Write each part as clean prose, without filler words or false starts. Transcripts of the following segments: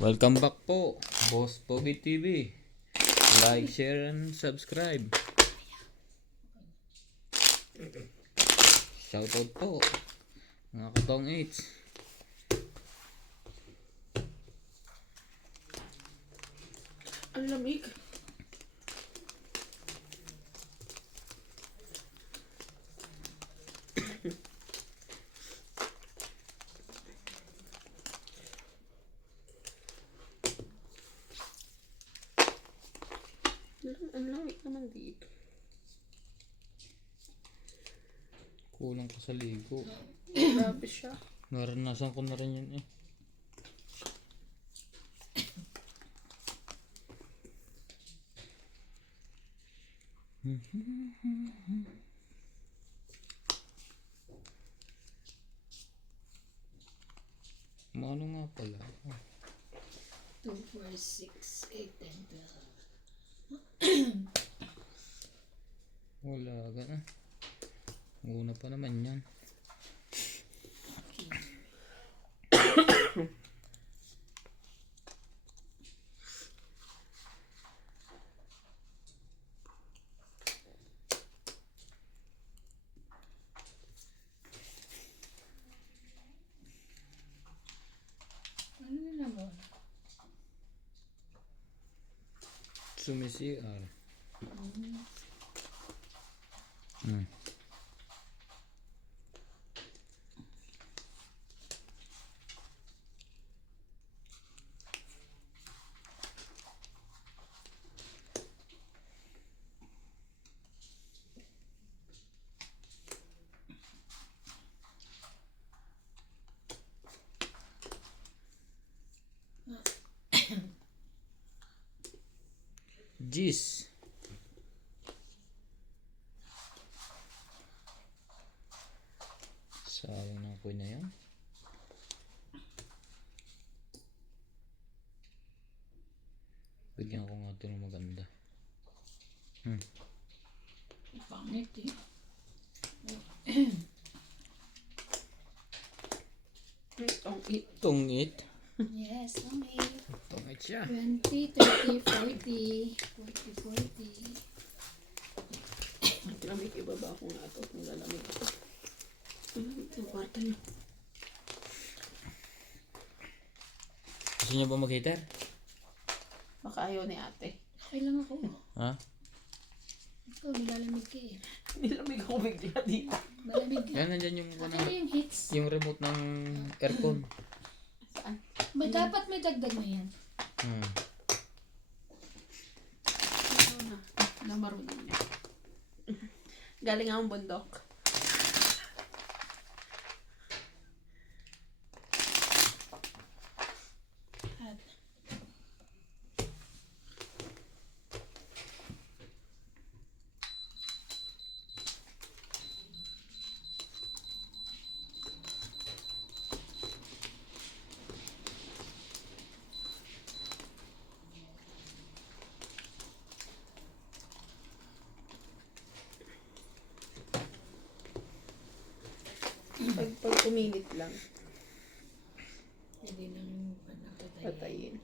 Welcome back po, Boss Pogi TV. Like, share, and subscribe. Shoutout po, mga katong 8. Ang lamig. Ang lamig naman dito. Kulang ka sa ligo. Grabe siya. Naranasan ko na rin yun eh. Ano nga pala? 2, 4, 6, 8, 10, 12. Wala ka na. Una pa naman yan. Ano na naman? Sumisiar. Jeez. Sayang na ako na yan. Bigyan ko nga ito ng maganda. Pangit eh. Tungit. Yes, okay. Tungit siya. 20, 30, 40. 40, 40. Ang lamig. Ibaba ko nga ito kung lalamig ito. Ito yung kwarto niyo. Gusto niyo ba mag-heater? Baka ayaw ni ate. Okay lang ako. Ha? Ikaw, nilalamig ka eh. Nilamig ako bigla dito. Malamig ka. Yan, nandyan yung, Ano yung hits? yung remote ng aircon. Saan? Dapat may dagdag na yan. Ano na? Namarunong niya. Galing akong bundok. At, Pag uminit lang, hindi lang yung panapatay. patayin.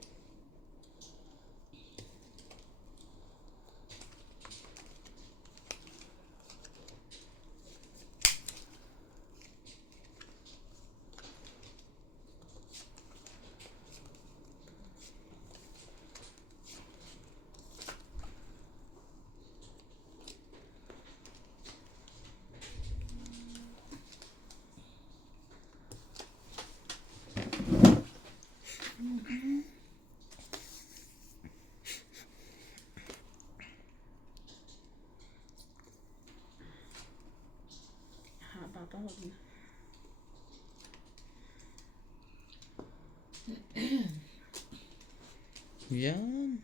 Haba pa, wag na. Yan.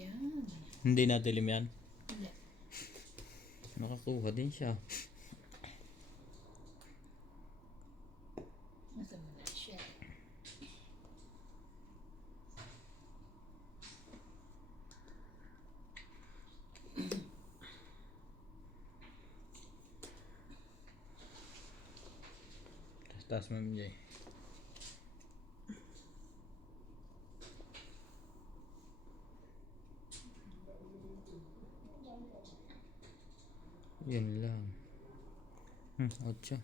Yan. Hindi nadilim yan. Hindi. Nakakuha din siya. Masama na siya. Taas mo MJ. Yan lang. 8.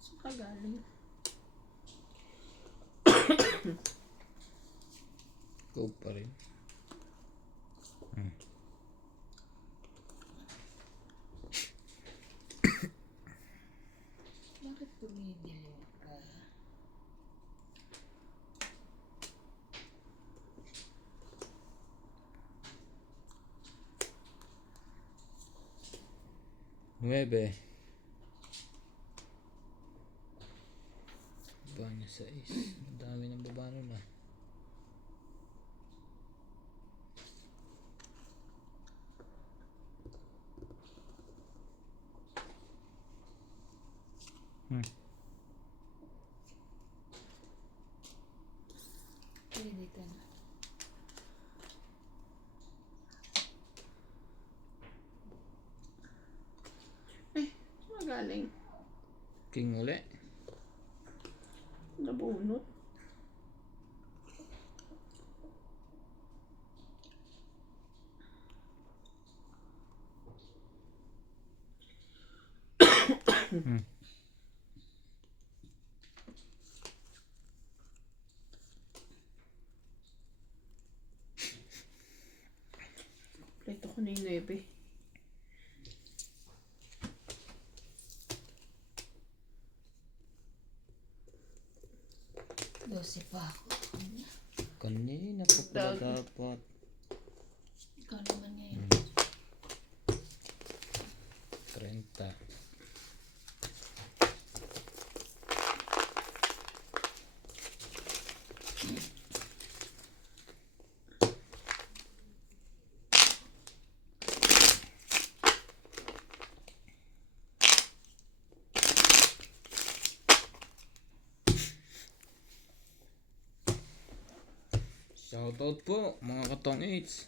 Saan ka galing? Go pa rin. Bakit tumidilim ka? Nuebe. Baba niya 6. Madami ng baba nun ah. Pwede ka na. Saan ka galing? King uli. Nabunot. Kompleto ko na yung 9. Dose pa ako. Kanina pa pala dapat. Ikaw naman ngayon. 30. Shoutout po mga katong 8s.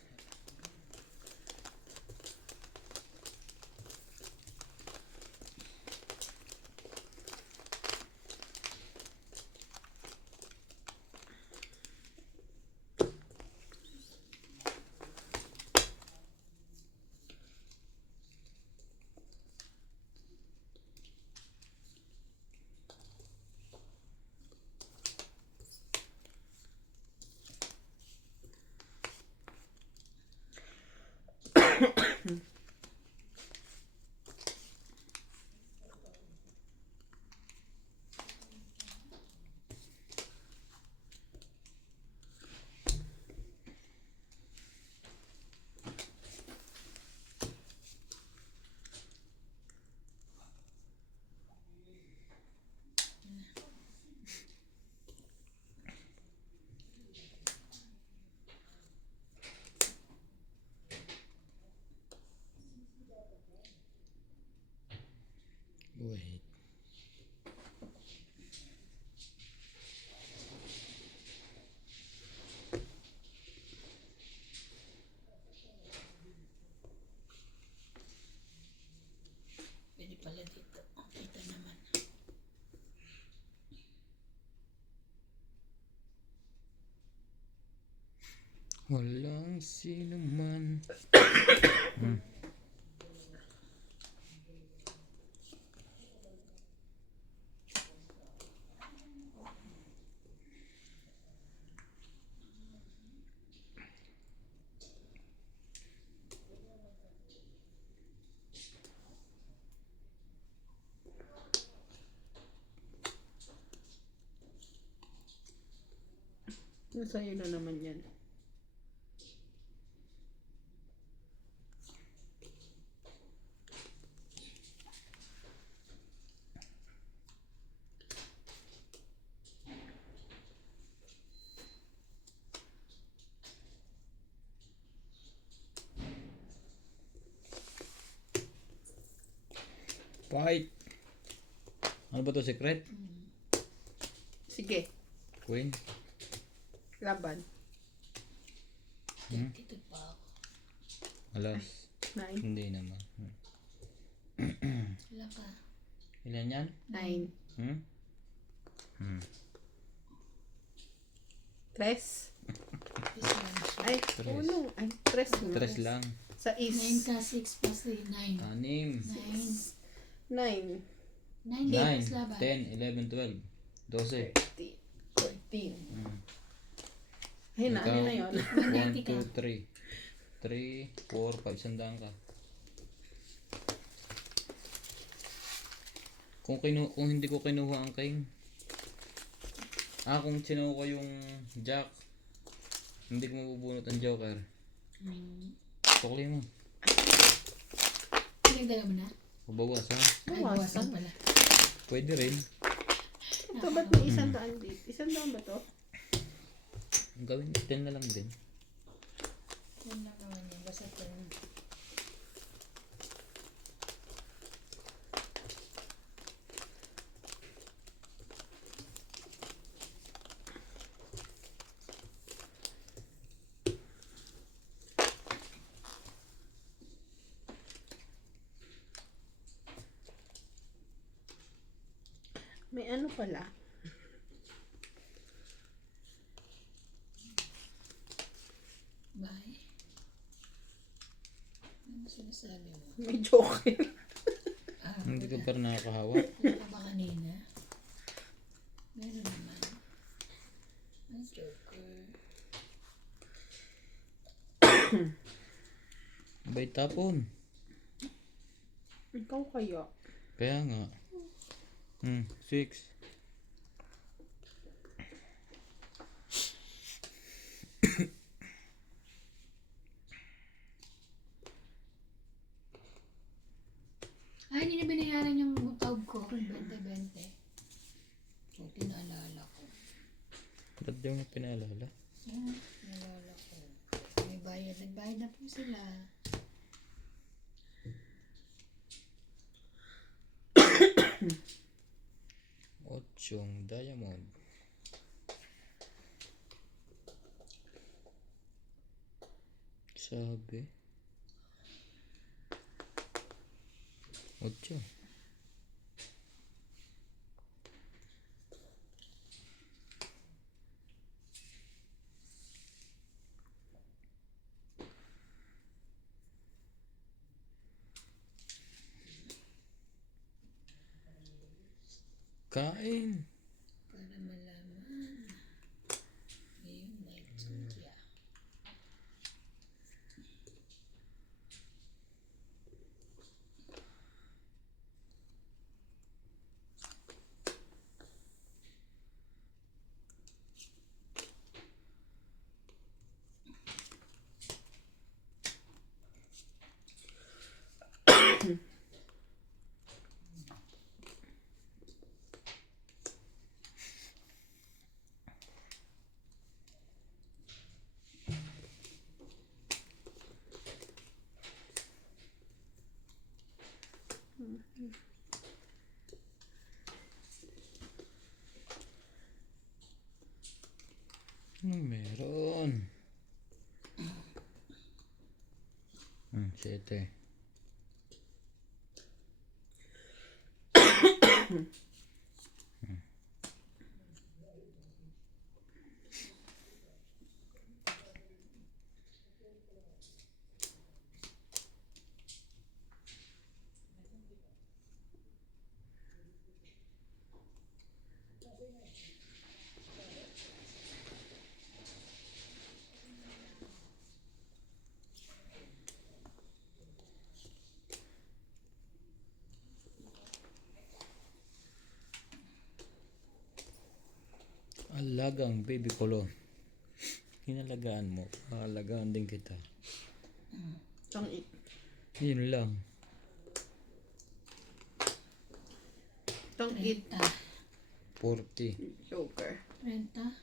Wait. Pwede pala dito. Kita naman. Walang sino man. Nasa'yo na naman yan. Fight. Ano ba to, secret? Sige. Queen? Laban. Dito pa ako. Alas. 9. Hindi naman. Wala pa. Ilan yan? 9. Hmm? Hmm. 3. This one siya. Ay, Tres. uno. Ay, 3 na. Tres lang. Sa 9 is. ka 6 plus 3, 9. 6. 9. 9. 9 din, 9, plus laban. 10, 11, 12. 12. 14. Hmm. Ay na, ano Ikaw? na yun? 1, 2, 3. 3, 4, 5. Sandaan ka. Kung hindi ko kinuha ang king. Kung sinuha ko yung jack, hindi ko mabubunot ang joker. Sukli mo. Pinagdala mo na? Pabawas ha. Ay, bawasan pala. Pwede rin. Ito ba't may 100 dito? 100 ba to? Gawin 10 na lang din. Yan lang naman yan. Basta 10. May ano pala. Bye. Ano sinasabi mo? May joker. Hindi ka pa rin nakakahawak. Wala ka ba kanina? Meron naman. Ay, joker. Bay tapon. Ikaw kaya. Kaya nga. 6. Ay, hindi na binayaran yung tawag ko. 20-20. Buti naalala ko. Ba't di mo pinaalala? Naalala ko. May bayad. Nagbayad na po sila. Otsyong diamond. Sabi. 8. Kain. Para malaman. Ngayon, may tudya. Meron. 7. Alagang baby kolon. Hinalagaan mo. Alagaan din kita. Itong Yun lang. Itong it. 40. Joker. Renta.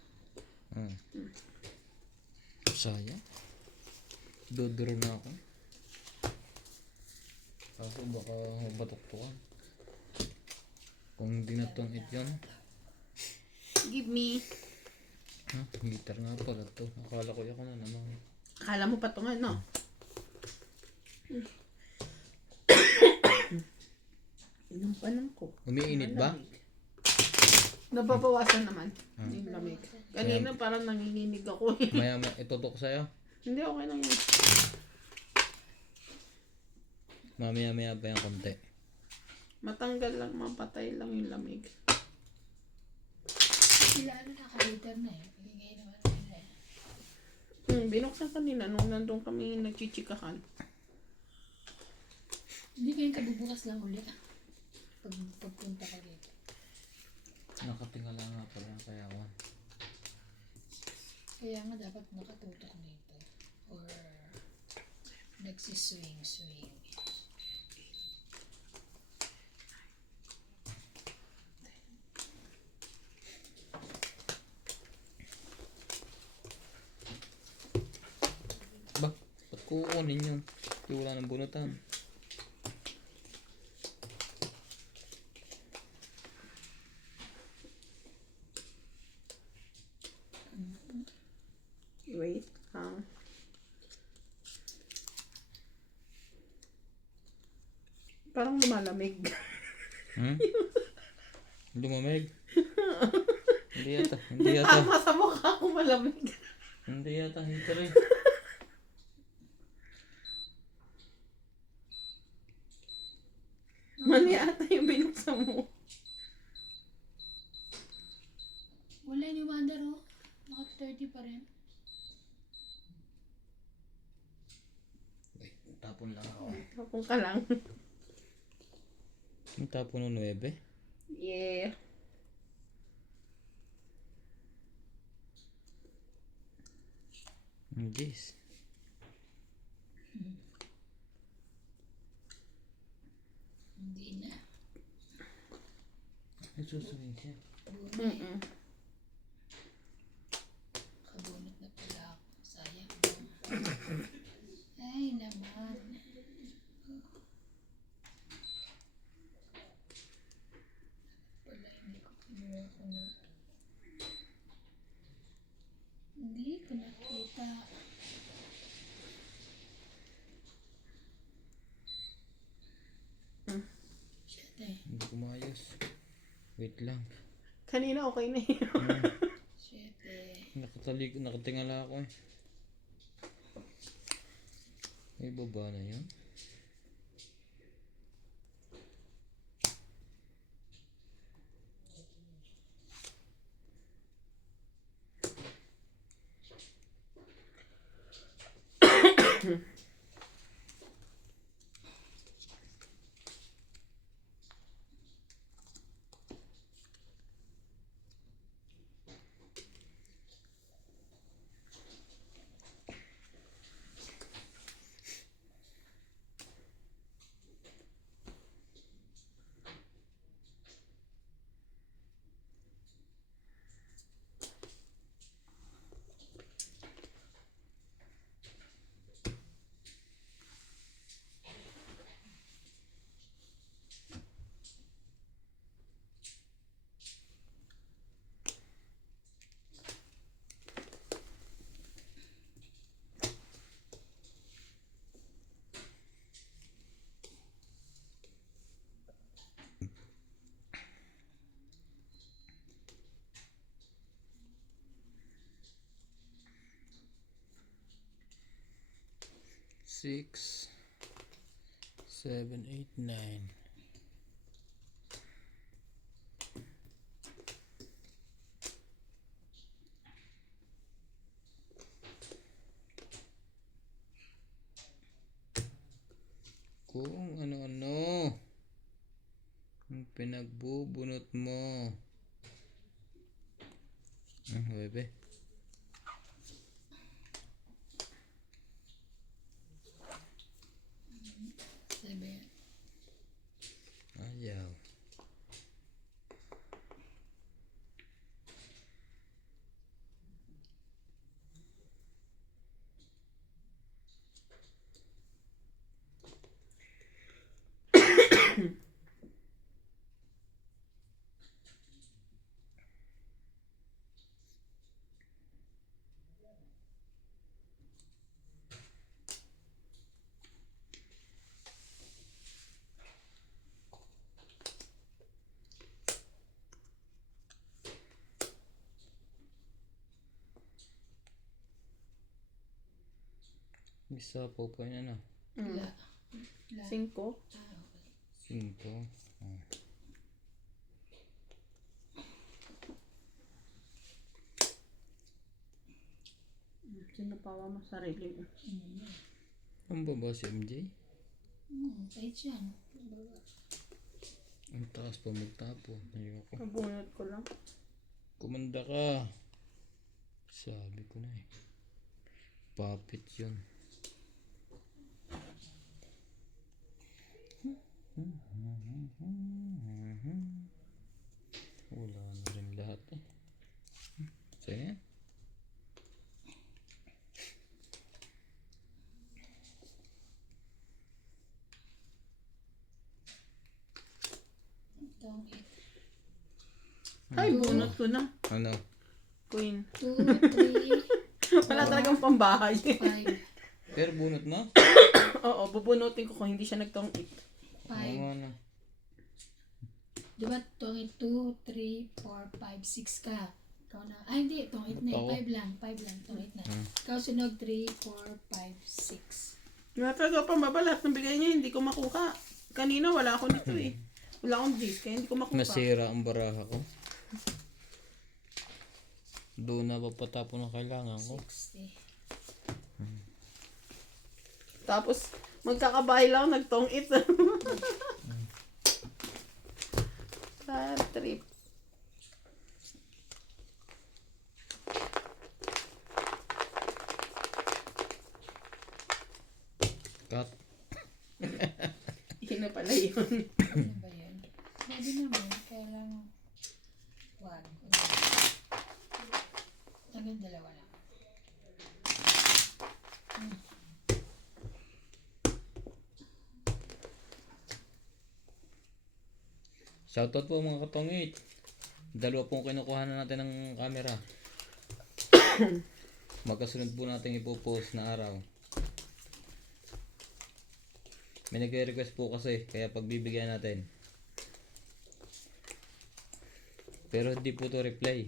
Sayang. Dodoro na ako. Ako baka mabatok-tukan. Kung hindi na tungit yun. Give me. Ha? Gitar nga pala to. Akala ko ako na naman. Akala mo pa ito nga, no? Inumpanan ko. Umiinit ba? Nababawasan naman. Yung lamig. Kanina parang nanginginig ako eh. Maya itutok sa'yo. Hindi, okay lang yun. Mamaya pa yung konti. Matanggal lang, mapatay lang yung lamig. Sila naka-heater na eh. Ibigay naman nila eh. Binuksan kanina nung nandun kami nagchichikahan. Hindi kayong kabubukas lang ulit. Pagpunta ka dito. Nakatingala nga pala kaya ako. Kaya nga dapat nakatutok dito. Or nagsiswing-swing. Ba't kukunin yun? Di wala ng bunutan. Wait. Parang lumalamig. Lumamig? Hindi yata. Hindi yata. Tama sa mukha ko malamig. Hindi yata. Hindi rin. Mali ata yung binuksan mo. Wala ni Wonder oh. Naka 30 pa rin. Wait, tapon lang ako. Tapon ka lang. Ang tapon ng 9? Yeah. Yes. Hindi na. Nagsusunin siya. Mm-mm. Kabunot na pala ako. Sayang. Ay naman. Wala, hindi ko kinuha ko na. Hindi ko nakita. Shit eh. Hindi ko maayos. Wait lang. Kanina okay na yun. Shit eh. Nakatingala ako eh. May baba na yun. Six, 7, 8, 9. Kung ano-ano ang pinagbubunot mo. Bebe. Sabi. Ayaw. Isa po pa yun ano. La. La. 5. Ah, okay. 5. Oh. Sinapawa mo sarili mo. Ang baba si MJ? Kahit yan. Ang taas pa magtapo. Ayoko. Nabunot ko lang. Kumanda ka. Sabi ko na eh. Puppet yun. Wala na rin lahat eh. Sa'yo na yan? Itong Ay, bunot ko na. Ano? Queen. 2, 3, Wala talagang pambahay. 5. Pero bunot na? Oo, bubunutin ko kung hindi siya nagtong 8. 5. Oo na. Diba, tongit 2, 3, 4, 5, 6 ka. Ikaw na. Ay, hindi. Tongit na Ako? eh. 5 lang. 5 lang. Tongit na. Ikaw sunog 3, 4, 5, 6. Wala talaga pambaba. Lahat ng bigay niya, hindi ko makuha. Kanina, wala ako nito eh. Wala akong G's, kaya hindi ko makuha. Nasira ang baraha ko. Doon na papatapon ang kailangan ko. 60. Tapos, magkakabahay lang, nagtong 8. Bad trip. Cut. Yun na pala yun. Ano ba yun? Pwede naman. Kaya lang, wag. Hanggang 2 lang. Shoutout po mga katongit. 2 pong kinukuha na natin ng camera. Magkasunod po natin ipopost na araw. May nagre-request po kasi kaya pagbibigyan natin. Pero hindi po to reply.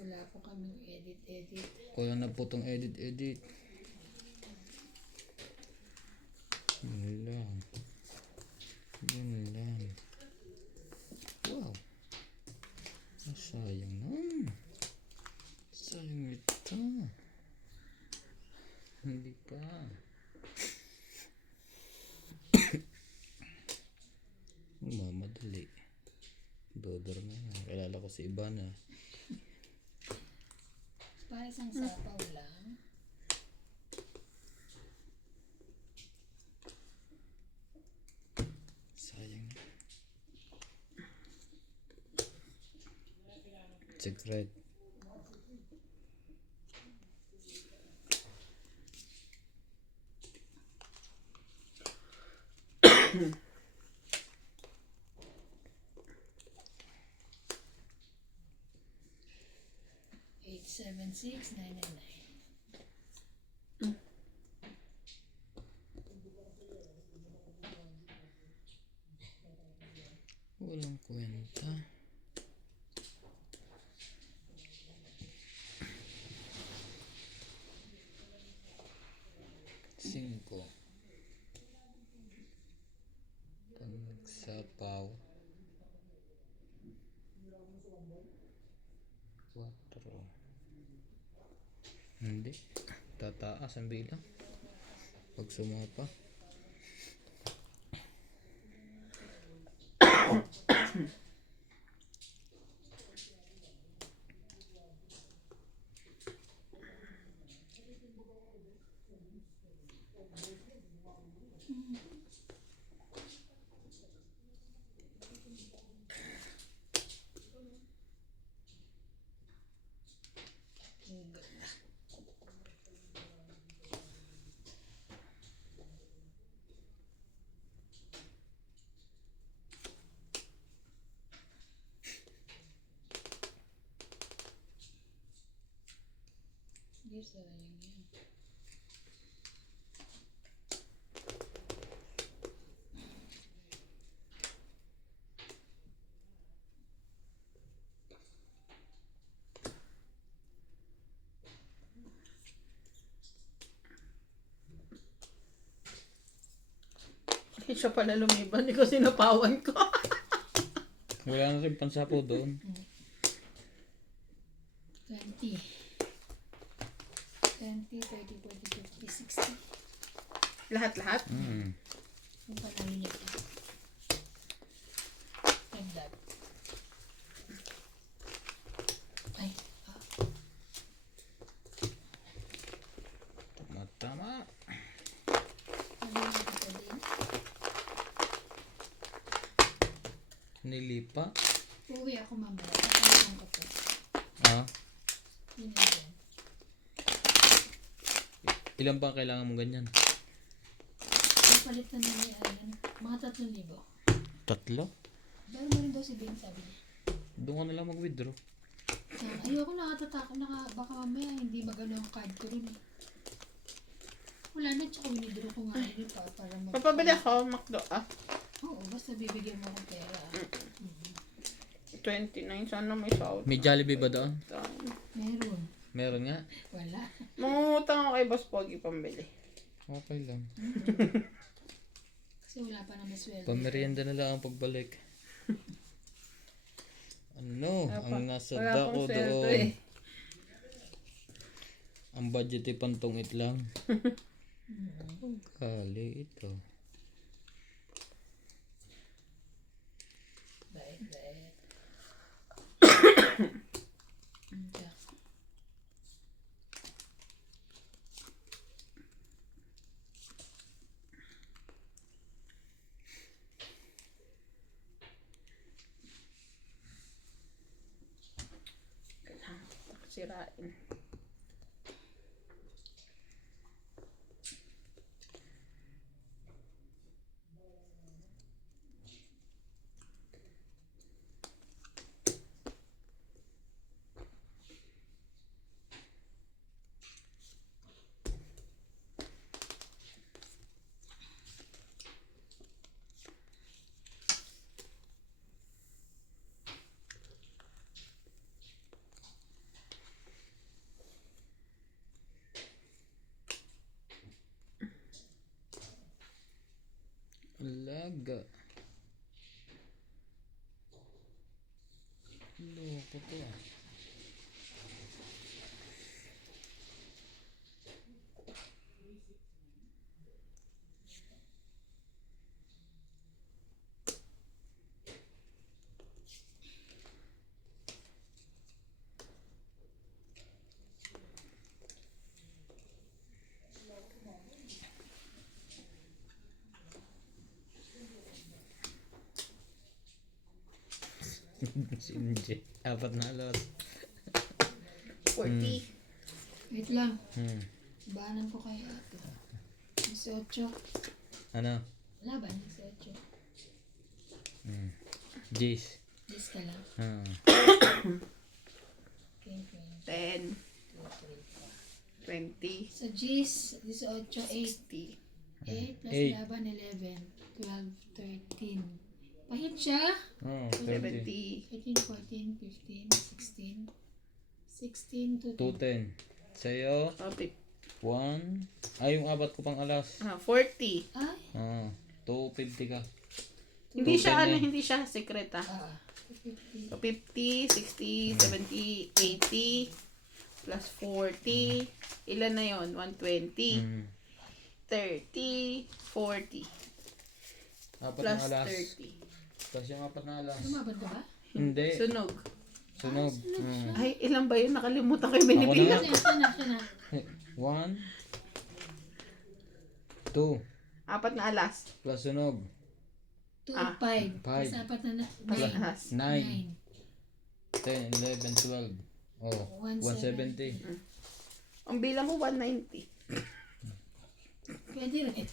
Wala po kaming edit. Wala na po tong edit. Yun lang. Wow. Sayang na. Sayang ito. Hindi pa. Mamadali. Dodor na yan. Kilala ko si Ivana. Para isang sapaw lang. Sayang na. Secret. Eight, 7, 6, 9, 9, 9. Walang kwenta. Cinco. Pagsapaw. 4. Hindi. Tataas ang bilang. Pag sumapa. Yes, sayang yan. Siya pala lumiban. Hindi ko sinapawan ko. Wala na rin pansapo doon. 20. 20, 30, 40, 50, 60. Lahat-lahat? Kung panalo niya ito. Nagdag. Ay, Tama-tama. ano na ito din? Nilipa. Uuwi ako mamaya. Tatalitan ko to. Ah, Yun na din. ilan pa kailangan mo ganyan? Palit na niya yan. Mga 3,000. Tatlo? Pero mo rin daw si Ben, sabi niya. Doon ka na lang mag-withdraw. Ayoko nakatatakot baka mamaya hindi magano ang card ko rin. Wala na, tsaka winidraw ko nga rin para Papabili ako, McDo. Oo, basta bibigyan mo ako pera. 29. Sana may sahod. May Jollibee ba doon? Meron. Meron nga. Wala. Mangungutang ako kay Boss Pogi pambili. Okay lang. Kasi wala pa naman sweldo. Pamerienda na lang ang pagbalik. Ano? Ang nasa Wala dako pang sweldo doon. eh. Ang budget ay pantungit lang. Kali ito. Bait. Sirain. Alaga. Loko to ah. Si NJ. Apat na alas. 40. Wait lang. Hmm. Bahanan ko kay ate. 18. Ano? Wala ba? 18. Jace. Yes ka lang. Ah. Okay. 10. 20. Sa G's, 18, 8. 60. 8 plus Eight. 11, 11. 12, 13. Pahit siya. Oh, 70. 13, 14, 15, 16. 16 to 210. Sa'yo, Okay. 1. Ay, yung apat ko pang alas. 40. Ay. Ah, 250 ka. Hindi siya 210 hindi siya secret Ah. 50. So 50, 60, 70, 80 plus 40. Ilan na yon? 120. 30, 40 Apat plus na alas. 30. Plus yung apat na alas. Lumabad ka ba? Hindi. Sunog. Sunog. Ay, ilan ba yun? Nakalimutan ko yung binibilang. Siya na. 1, 2, Apat na alas. plus sunog. 2, 5. Five. Tapos apat na Apat 9. na alas. 9, 10, 11, 12. Oh, 170. Ang bilang mo, 190. Pwede rin.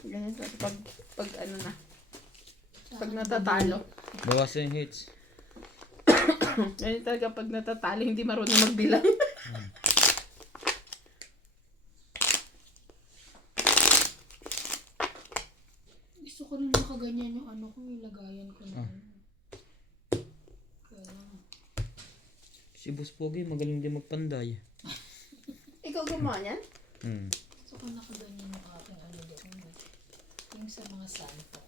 Ganyan sa pag ano na. Pag natatalo. Bawasan yung hits. Ganyan talaga pag natatalo, hindi marunong magbilang. Gusto ko rin nakaganyan yung ano ko, yung lagayan ko na. Kaya lang. Si Boss Pogi magaling din magpanday. Ikaw gumawa niyan? So kung nakaganyan yung aking ano doon. Yung sa mga santo.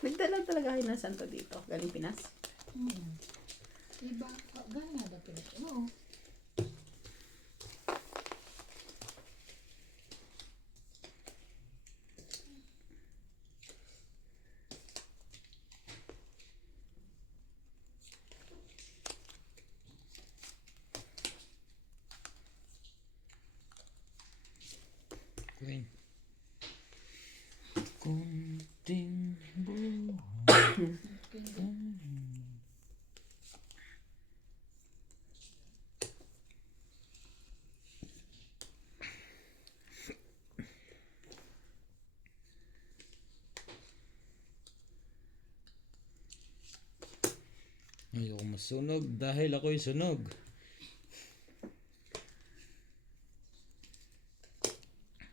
Nagdala talaga kayo ng santo dito. Galing Pinas. Diba? Gano'n nga ba pinag? Oo. Queen. Kunting buhay. Ayoko masunog dahil ako'y sunog.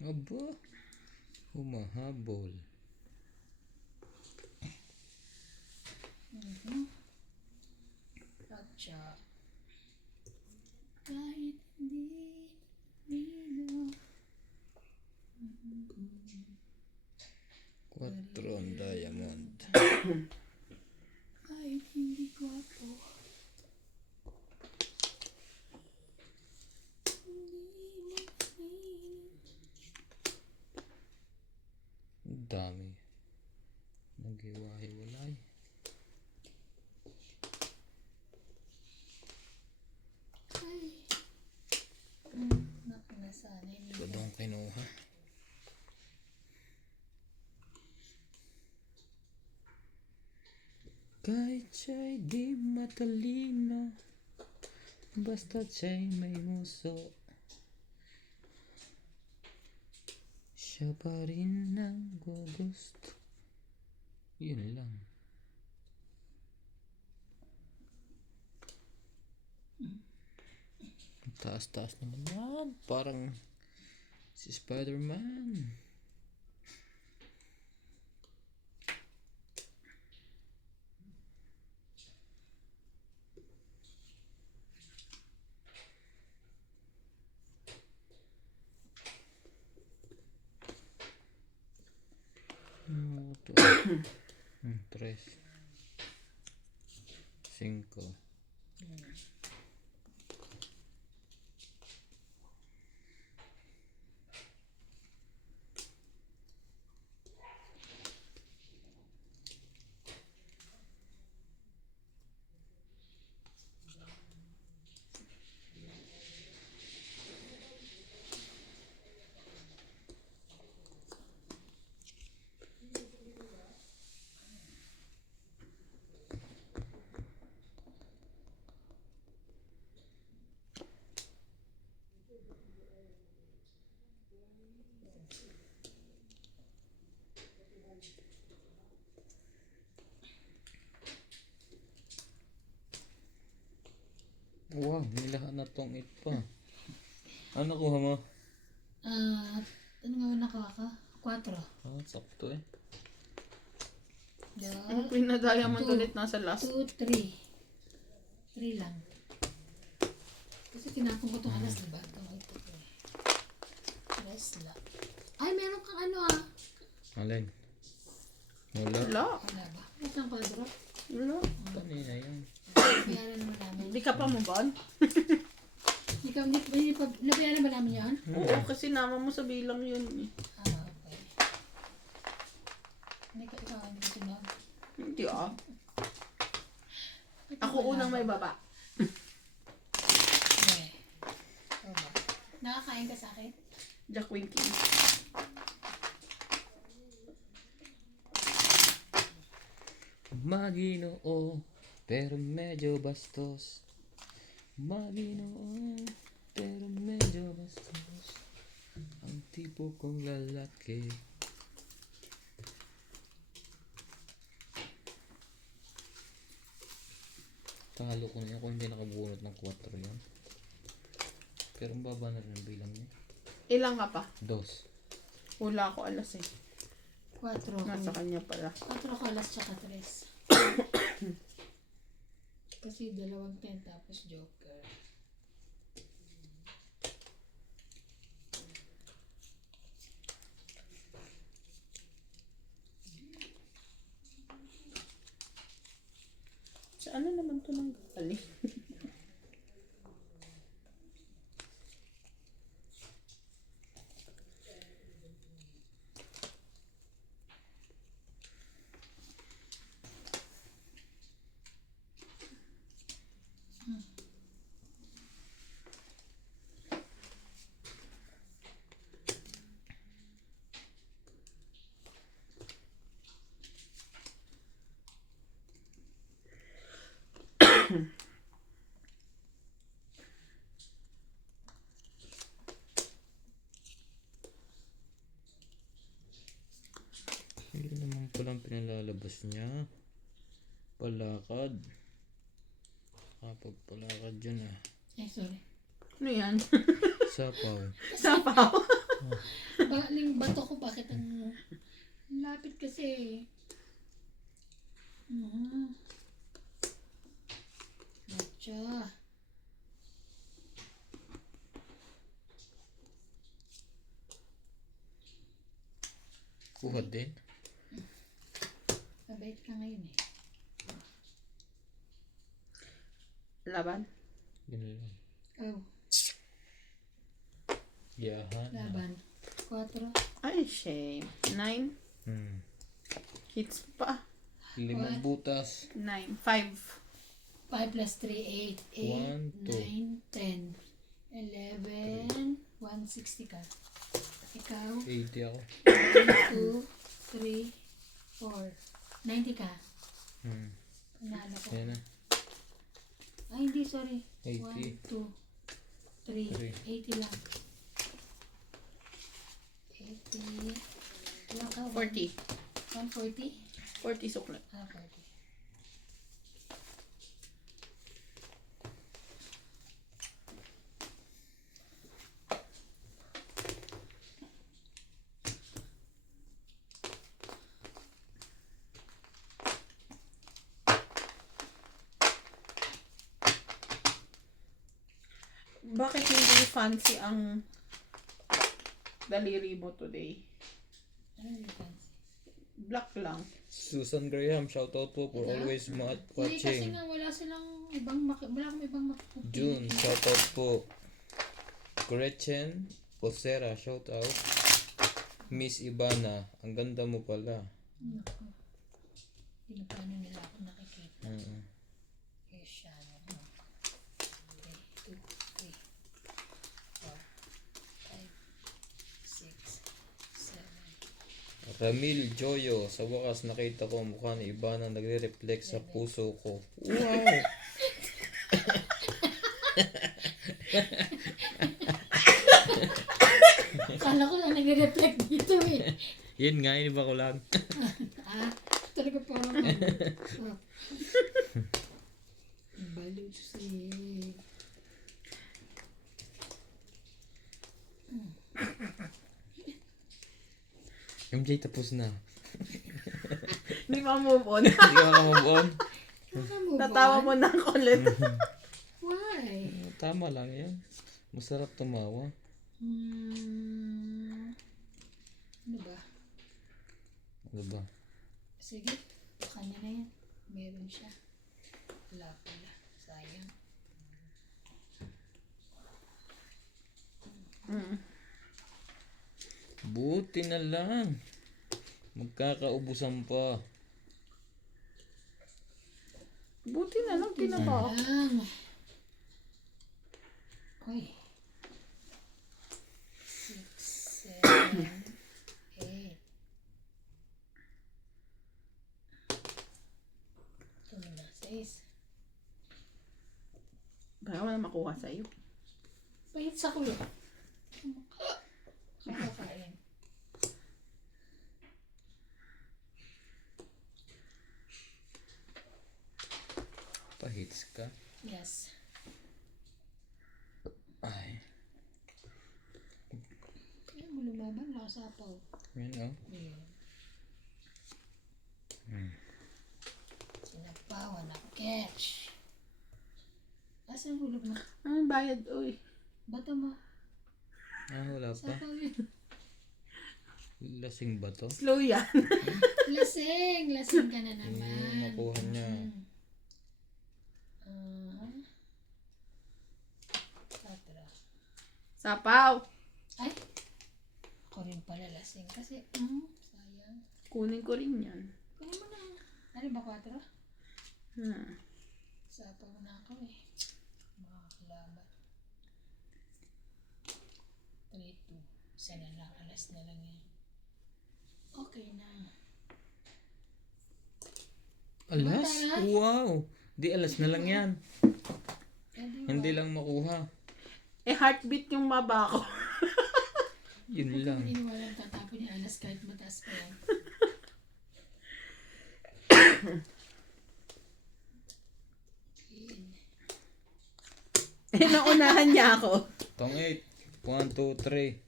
Aba, humahabol. Gotcha. Kahit hindi nilo. 4 ang diamond. Kahit hindi ko ako. Ang dami. Naghiwa-hiwalay. Nasanay Ito nila. daw ang kinuha. Kahit siya'y di matalino, basta siya'y may muso, siya pa rin ang gugusto. Yun lang. Ang taas-taas naman yan. Parang si Spider-Man. Ito. 3. 5. Wow, nilahat na tong it pa. Ano kuha mo? Ano nga nakuha ka? 4. Ah, sakto eh. Ang Queen na diamond ulit nasa last. 2, 3. 3 lang. Kasi tinapon ko itong alas, diba? Ito. Rest lang. Ay, meron kang ano ah. Alin? Wala. Wala. Wala ba? Wala kang kwadro? Wala. Kanina yan. Nabayaran naman namin. Hindi ka pa move on? Nabayaran ba namin yan? Oo, kasi nama mo sa bilang yun eh. Okay. Hindi ka ikaw, hindi ko tunog. Hindi ah. Ako unang may baba. Okay. Diba? Nakakain ka sa akin? Jack Winking. Maginoo, pero medyo bastos. Maginoo, pero medyo bastos. Ang tipo kong lalaki. Talo ko na yan kung hindi nakabunot ng 4 yan. Pero ang baba na rin ang bilang niya. Ilang ka pa? 2. Wala ako alas eh. 4 Nasa ako. kanya pala. 4 ako alas tsaka 3. Kasi 2 10 tapos joker. Sa ano naman to nang galing? Hindi naman palang pinalalabas niya. Palakad. Kapag palakad yun ah. Ay, sorry. Ano yan? Sapaw. Sapaw. Baling bato ko, bakit ang lapit kasi. Gotcha. Kuha din. Mabait ka ngayon eh. Laban. Ganun lang. Oh, Yahan. laban. 4. Ay, shame. 9. Hits pa. 5 butas. 9. 5. 5 plus 3, 8, 8, 1, 9, 10, 11, 160 ka. Ikaw, 80 ako. 2, 3, 4, 90 ka. Panalo ko. Yan na. Ay, hindi, sorry. 80. 1, 2, 3, 80 lang. 80. Ilang ka? 40. 140? 40 suklat. Ah, 40. Bakit hindi fancy ang daliri mo today? Ano yung fancy? Black lang. Susan Graham, shoutout po for always Hindi, kasi watching. nga wala silang ibang wala akong ibang makikita. June, shoutout po. Gretchen Osera, shoutout. Miss Ibana, ang ganda mo pala. Naku. Hindi na paano nila ako nakikita. Yes, siya. Okay, 2, 3, 4, 5, 6, 7. Ramil Joyo, sa wakas nakita ko ang mukha ni Ibana nagre-reflect sa puso ko. Wow! Akala ko na nag-reflect dito eh. Yun nga, iba ko lang. Talaga parang baliw si MJ, tapos na. Hindi ma-move on. Hindi ka move on. Natawa mo na ako ulit. Why? Tama lang yan. Masarap tumawa. Ano ba? Ano ba? Sige, kanya na yan. Meron siya. Wala pala. Sayang. Buti na lang. Magkakaubusan pa. Buti na lang tinaba. Lang. Uy. 6, 7, 8. Ito na, 6. Baka wala makuha sa'yo. Pahit sa kulo. Kakakain. Pahits ka. Yes. Ay. Kaya mo lumaban, nakasapaw. Yan o. Ayan. Sinapawan na catch. Asan hulog na? Anong bayad, uy? Bato mo. Wala pa. Sapaw yun. Lasing ba to? Slow yan. Lasing! Lasing ka na naman. Nakuha niya. Tatra. Sapaw. Ay! Ako rin pala lasing. Kasi, sayang. Kunin ko rin yan. Kunin mo na. Ano ba, 4? Sapaw na ako eh. Mga kalaban. 3-2. Isa na lang. Alas na lang yan. Okay na. Alas? Mataray? Wow! Di alas na lang yan. Hindi Ba? lang makuha. Heartbeat yung maba ko. Yun lang. Hindi walang tatapon yung alas kahit mataas pa yan. Naunahan niya ako. Tong 8. 1, 2, 3,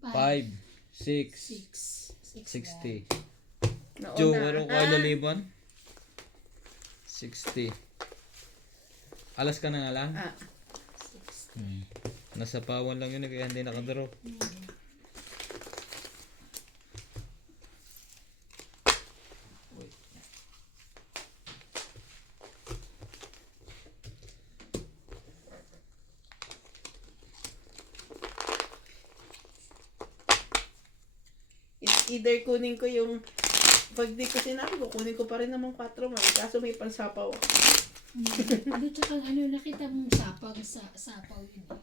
5, 6, 60. Joe, ano ko laliban? 60. Alas ka na nga lang? Nasa pawan lang yun, kaya hindi nakadraw. It's either kunin ko yung pag di ko sinabi ko, kunin ko pa rin naman 4 man. Kaso may pansapaw ako. Hindi, tsaka nakita mong sapaw yun eh.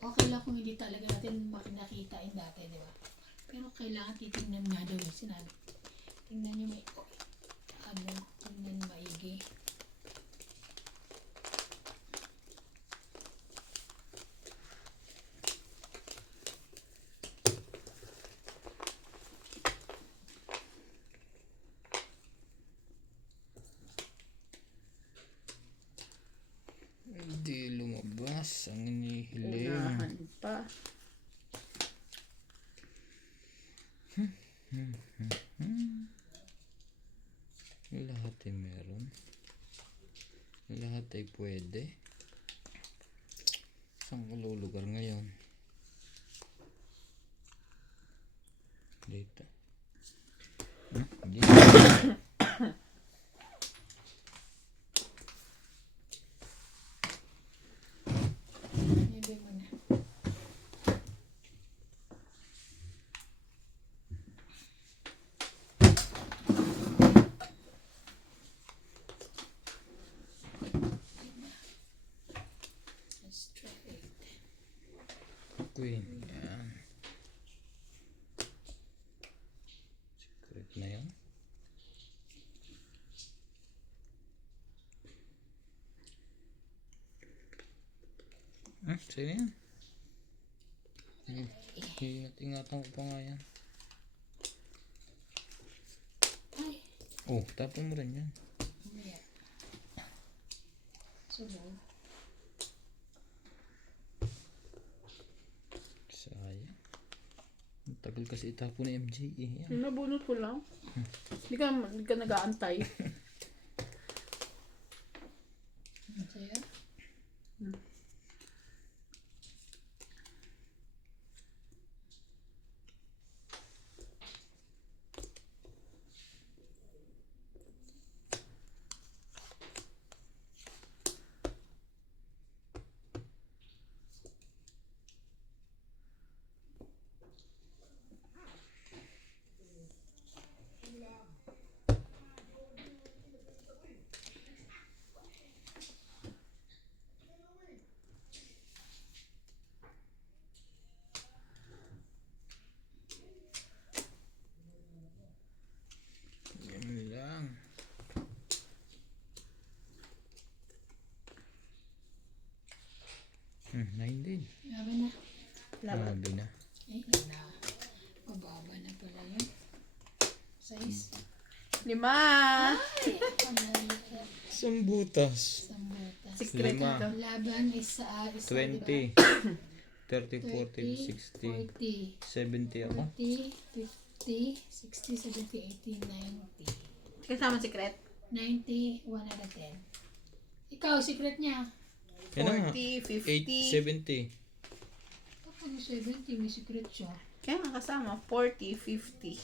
Okay lang kung hindi talaga natin nakita yung dati, di ba? Pero kailangan titingnan nga daw yung sinabi. Tingnan nyo may, tingnan maigi. Hindi lumabas ang inihiling. Unahan pa. Lahat ay meron. Lahat ay pwede. Saan ko lulugar ngayon? Dito. Dito. Nebe mo na. Let's try it. Queen. Yan. Secret na yan. Sino yan? Ingat-ingatan ko pa nga yan. Ay, Oh, tapon mo rin yan. mamaya. Subo. Sayang. Ang tagal kasi itapon ni MJ eh. Yan. Yung nabunot ko lang. Hindi ka nag-aantay. Ano sa'yo? Yan lang. Nine din. Grabe na. Grabe na. Eh, na. Mababa na pala yun. 6. 5. Ay, panalikat. Isang butas. Isang butas. Secret Lima. ito. Laban isa, 20. diba? 30, 40, 60. 40, 70 ako. 40, 50, 60, 70, 80, 90. Kasama secret. 90, 1 out of 10. Ikaw, secret niya. Yan na nga. 40, 50. 870. Kapag 70, may secret siya. Kaya nga kasama, 40, 50.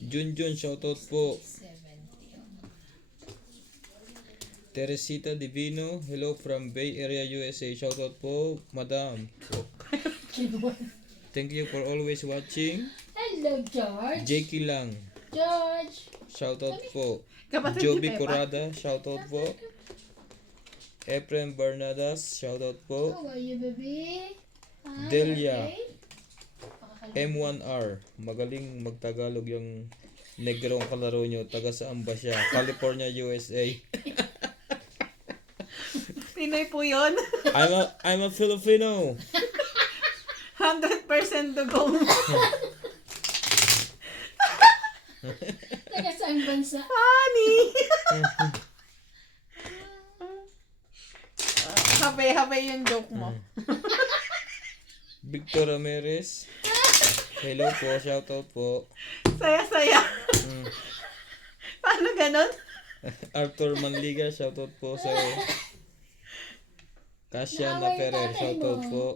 50, Junjun, shoutout po. 70. Teresita Divino, hello from Bay Area, USA. Shoutout po, madam. Thank you for always watching. Hello, George. Jakey Lang, George. shoutout po. Kapatid ni Joby Pepa. Corrada, shoutout po. Efrem Bernadas, shoutout po. How are you, baby? Hi, Delia. okay? Pakakalim. M1R, magaling magtagalog yung negrong kalaro nyo. Taga saan ba siya? California, USA. Pinoy po yun. I'm a Filipino. 100% dugong. Taga saan bansa? Honey! Habe yung joke mo. Victor Ramirez, hello po, shoutout po. Saya-saya. Mm. Paano ganon? Arthur Manliga, shoutout po sa Kasia na Ferrer, shoutout po.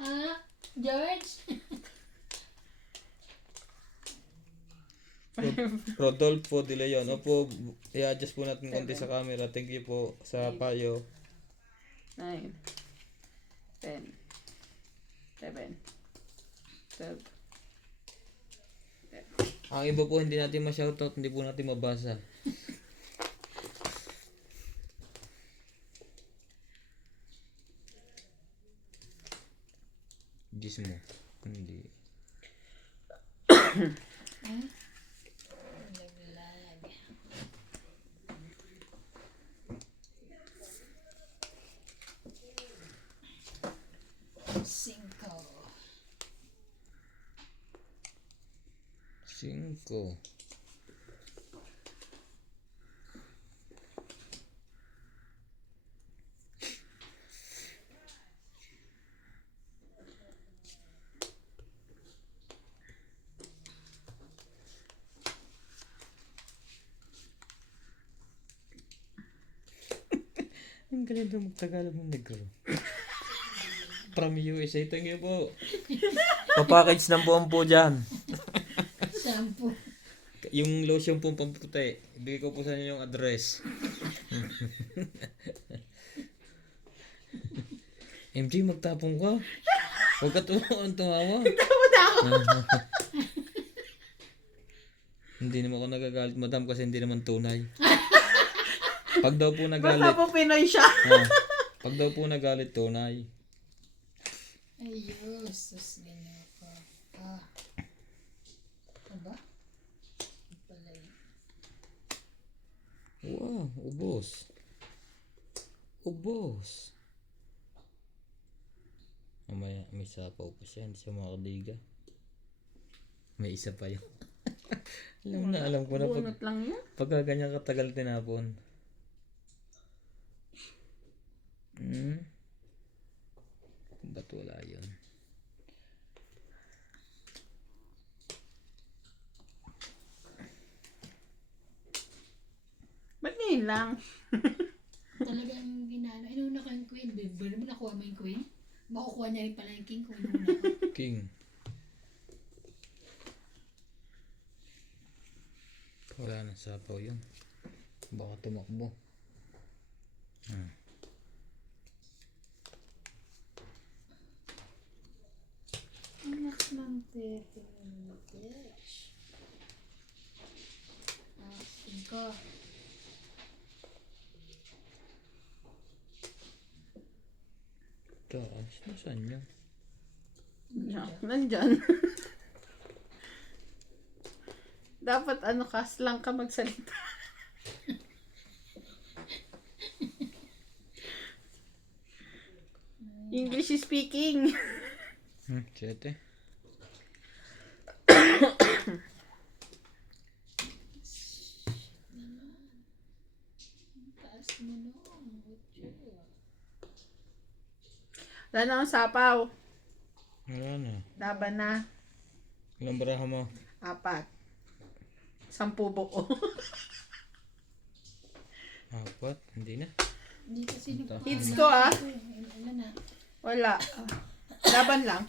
Ha? George? Rodolfo De Leon, opo, i-adjust po natin konti sa camera. Thank you po sa payo. 9, 10, 11, 12. Ang iba po hindi natin ma-shoutout, hindi po natin mabasa. Gis mo. Hindi. Cinco. 5. Ang galing daw magtagalog ng negro. From USA, thank you po. Papackage ng buwan po dyan. Shampoo. Yung lotion po pamputi, ibigay ko po sa inyo yung address. MJ, magtapong ka. Huwag ka tumawa. Hindi naman ako nagagalit, madam, kasi hindi naman tunay. Pag daw po Basta nagalit, po Pinoy siya. pag daw po nagalit, tunay. Ayos. Sus, ganyan ko. Ah. Aba? Pala yun. Wow, ubos. Ubos. Mamaya, may sapaw pa siya, hindi siya makadiga. May isa pa yun. alam ko na Bunot lang yun. pagka ganyan katagal tinapon. Ba't wala yun? Ba't ngayon lang? Talagang ginano. Inuna ko yung queen. Bigla mo nakuha mo yung queen? Makukuha niya rin pala yung king kung inuna ko. King. Wala nang sapaw yun. Baka tumakbo. Anak ng tete. Ah, cinco. Taas, nasaan yun? Nandyan. Dapat kas lang ka magsalita. English speaking. 7. Taas mo noon. Ocho. Wala na akong sapaw. Wala na. Laban na. Ilang baraha mo? 4. 10 buo. 4? Hindi na. Hindi kasi Hits ko, ah. Wala na. Wala. Laban lang.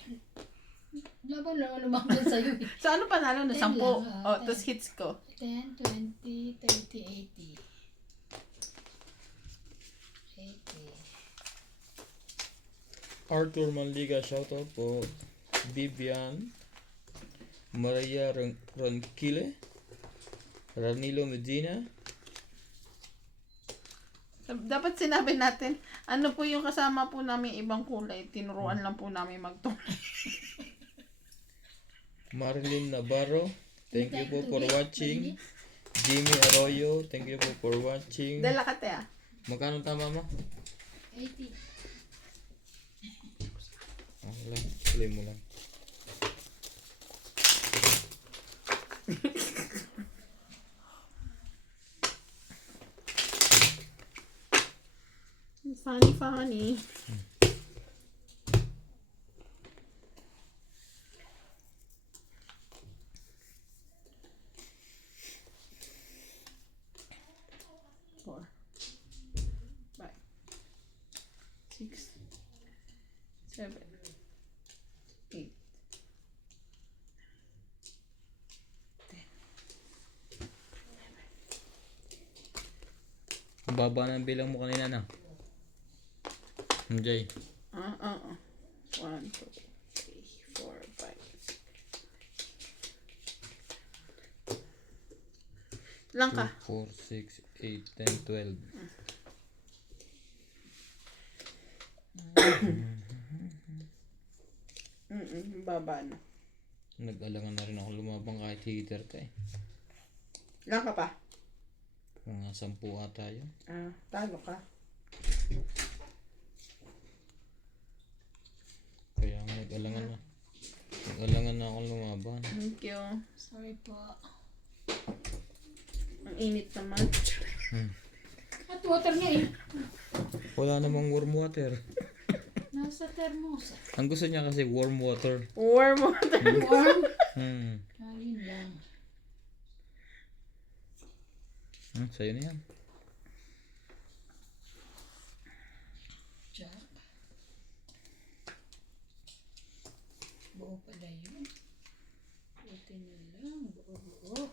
Laban lang lumabas sa'yo eh. So, ano panalo na? 10. Ten lang, Oh, tapos hits ko. 10, 20, 30, 80. 80. Arthur Manliga, shoutout po. Vivian. Maria Ronquile. Ranilo Medina. Dapat sinabi natin, ano po yung kasama po namin ibang kulay. Tinuruan lang po namin magtunay. Marilyn Navarro. Thank you po for watching. Jimmy Arroyo. Thank you po for watching. Dala ka, te, ah. Magkano tama mo? 80. Okay lang. Play mo lang. Funny, funny. Four, 5, 6, 7, 8. Ang baba ng bilang mo kanina na. Jay. 1, 2, 3, 4, 5. Lang ka. 4, 6, 8, 10, 12. Baba na. Nag-alangan na rin ako lumabang kahit heater ka eh. Lang ka pa. Mga 10 ata yun. Talo ka. Kaya nga nag-alangan na. Nag-alangan na akong lumaban. Thank you. Sorry po. Ang init naman. At water nga eh. Wala namang warm water. Nasa thermos. Ang gusto niya kasi warm water. Warm water. Warm? Hmm. Ayun lang. Sa'yo na yan. Jack. Buo pala yun. Buti na lang. Buo.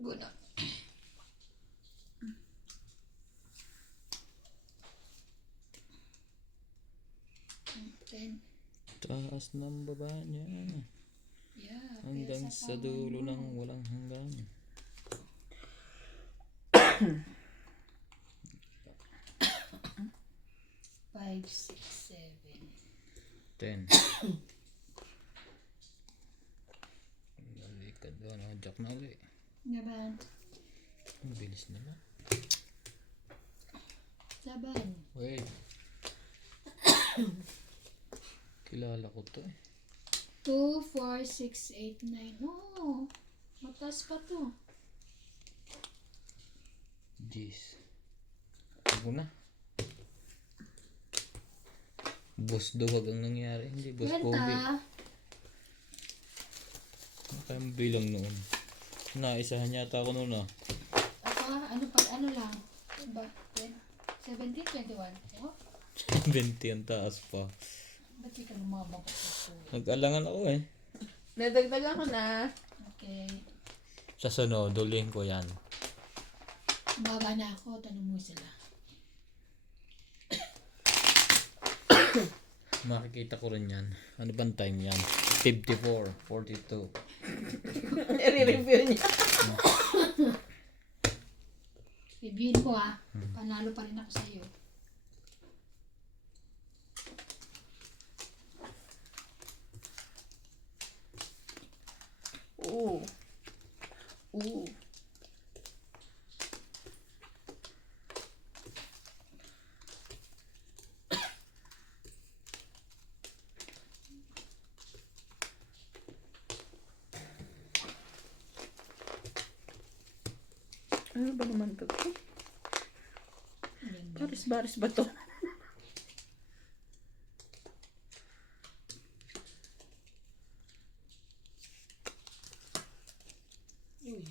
Guna. Ten. Taas ng baba niya. Yeah. Hanggang sa dulo ng walang hanggan. 5, 6, 7. 10. Nalikad doon. Jack na ulit. Naban. Ang bilis naman. Saban. Wait. Kilala ko to eh. 2, 4, 6, 8, 9. Oh, mataas pa to. Jeez. Ako na. Boss Dawag ang nangyari. Hindi Boss Kobe. Kwenta. Ano kaya bilang noon? Naisahan yata ako noon ah. Ako, ano lang. Diba? 17, 21. Oh, 20 ang taas pa. ba't di ka lumabang pa sa Nag-alangan ako eh. Nadagdagan ko na. Okay. Sa sunod, dulihin ko yan. Baba na ako, tanong mo sila. Makikita ko rin yan. Ano bang time yan? 54, 42. I-review niya. Reviewin ko ah. Panalo pa rin ako sa iyo. Ooh. Ooh. Ano ba naman to? Baris-baris ba to? yun.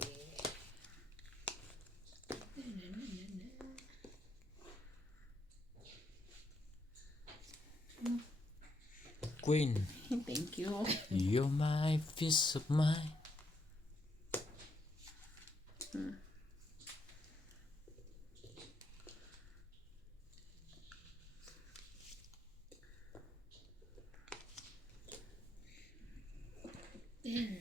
Yeah. Queen, Thank you. you're my peace of mind. Then,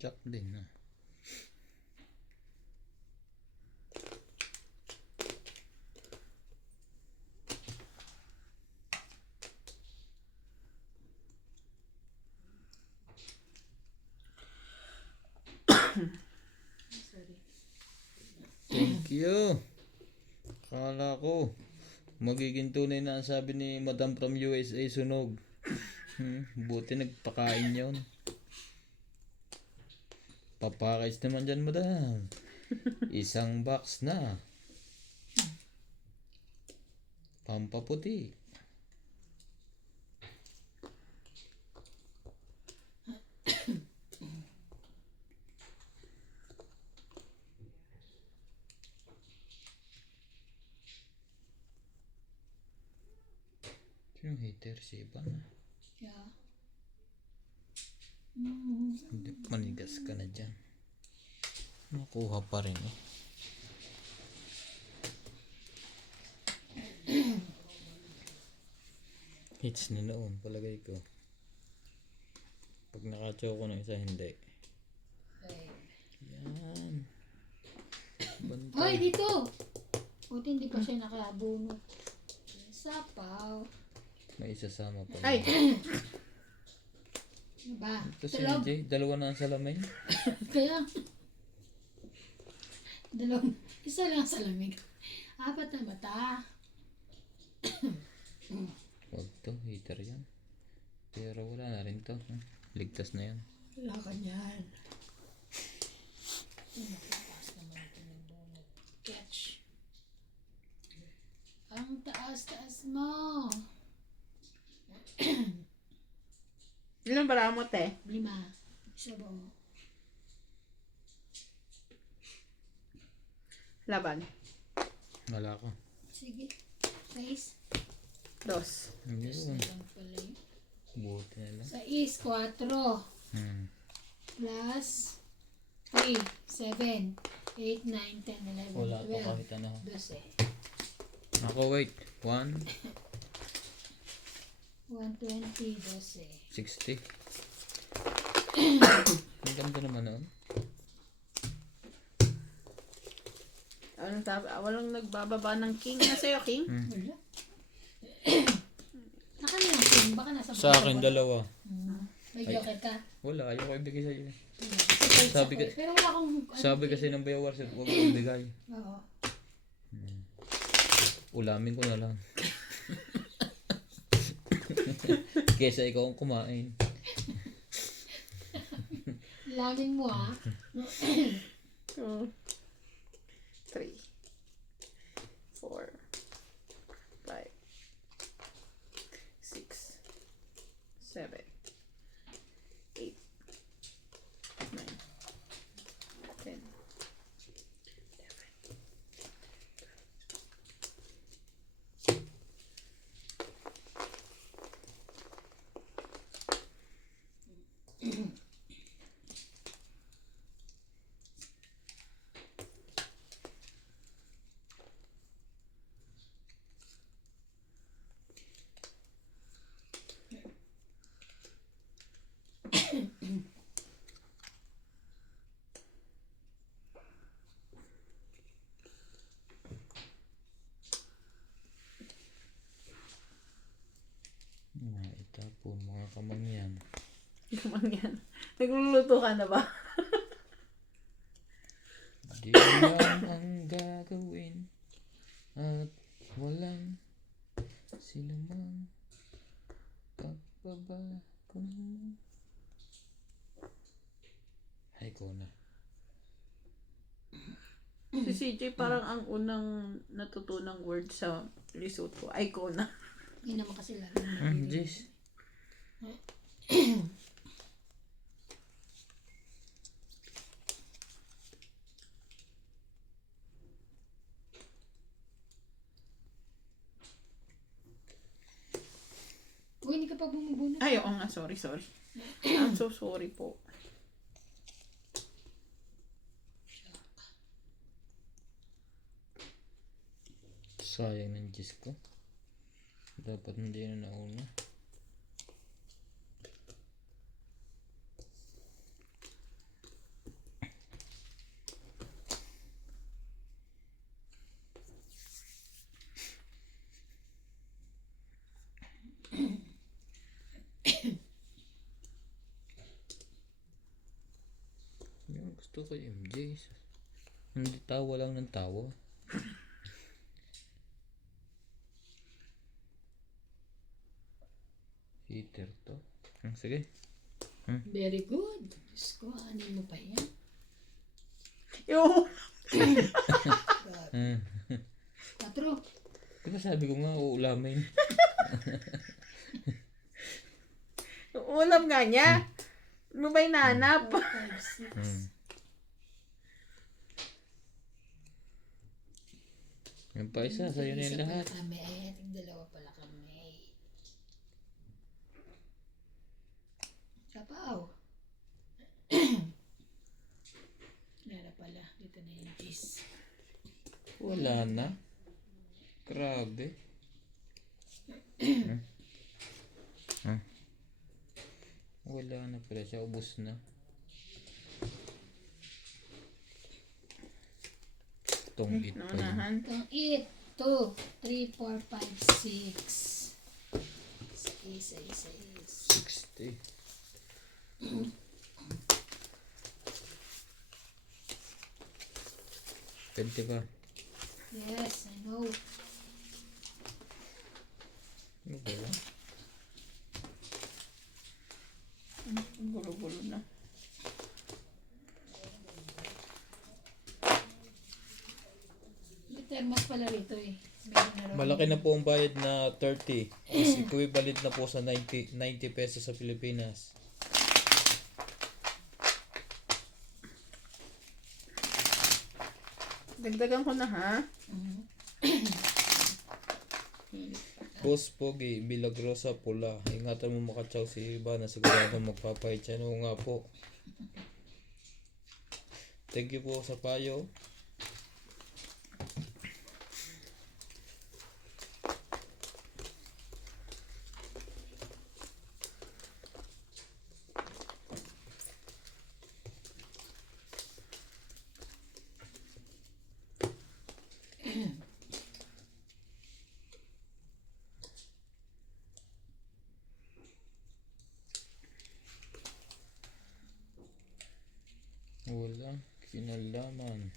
Jack din ah. sorry. Thank you. Kala ko magiging tunay na ang sabi ni Madam from USA sunog. Buti nagpakain yun. Papakais naman dyan, Madam. Isang box na. Pampaputi. Yung hater si Ivan. Yeah. Hindi, manigas ka na dyan. Nakuha pa rin eh. Hits ni noon, palagay ko. Pag nakachoke ko ng isa, hindi. Yan. Hoy, Bantay. dito! Buti hindi pa siya nakabunot. Sapaw. May isasama pa. Ay! Ano ba? Ito si Tulog. MJ, dalawa na ang salamin. Kaya, dalawang, isa lang sa lamig. Apat na mata. Wag to, hater yan. Pero wala na rin to. Ligtas na yan. Wala ka niyan. Taas naman ito ng donut. Catch. Ang taas-taas mo. Ilan para mo, te? 5. Isa ba? Laban. Wala ko. Sige. 6. Dos. Ayun. Lang pala yun. Buti na lang. 6, 4. Plus 3, 7, 8, 9, 10, 11, Wala pa 12. kahit ano. 12. Ako wait. 1, 120, 12. 60. Ang ganda naman nun. Walang nagbababa ng king. Ano sa'yo, king? Wala. Nakanilang king, baka nasa Sa akin, dalawa. May joker ka. Wala, ayoko ibigay sa'yo. Sabi Sabi ka- pero wala akong... Sabi kasi ng bayawar, huwag ko ibigay. Oo. Ulamin ko na lang. Kesa ikaw ang kumain. Lamin mo ah. 2, 3, 4, 5, 6, 7, 8, 9, 10, 11, 12. Itapon mga kamangyan. Naman yan. Nagluluto ka na ba? Di yan ang gagawin at walang Sino man pagbaba ko. Ay ko na. Si CJ parang ang unang natutunang word sa Lesotho. Icona. Hindi naman kasi lalo na Jess. Uy, hindi ka pa bumubunot. Ay, oo nga. Sorry. I'm so sorry po. Sayang ng Diyos ko. Dapat hindi na nauna. Yung gusto ko MJ. Hindi tawa lang ng tawa. Heater to. Sige. Very good. Diyos ko, ano mo pa yan? Yung Patro. Diba sabi ko nga uulamin. ulam nga niya. Ano ba hinahanap? 4, 5, 6. Yung pa isa, sa'yo na yung lahat. Kami, ay, ating dalawa pala kami. Kapaw. Wala pala. Dito na yung cheese. Wala na. Grabe. Wala na pala siya. Ubus na. Tongit pa yun. Naunahan. Itong 8, 2, 3, 4, 5, 6. Isa. 60. Pwede ba? Yes, I know. Ano ba lang? Gulo-gulo na. May thermos pala rito eh. Meron na raw. Malaki na po ang bayad na 30. Is equivalent na po sa 90 pesos sa Pilipinas. Dagdagan ko na ha. Boss Pogi, Milagrosa, Pula. Ingatan mo makatsaw si Iba na sigurado magpapahit siya. Oo nga po. Thank you po sa payo. Wala kinalaman.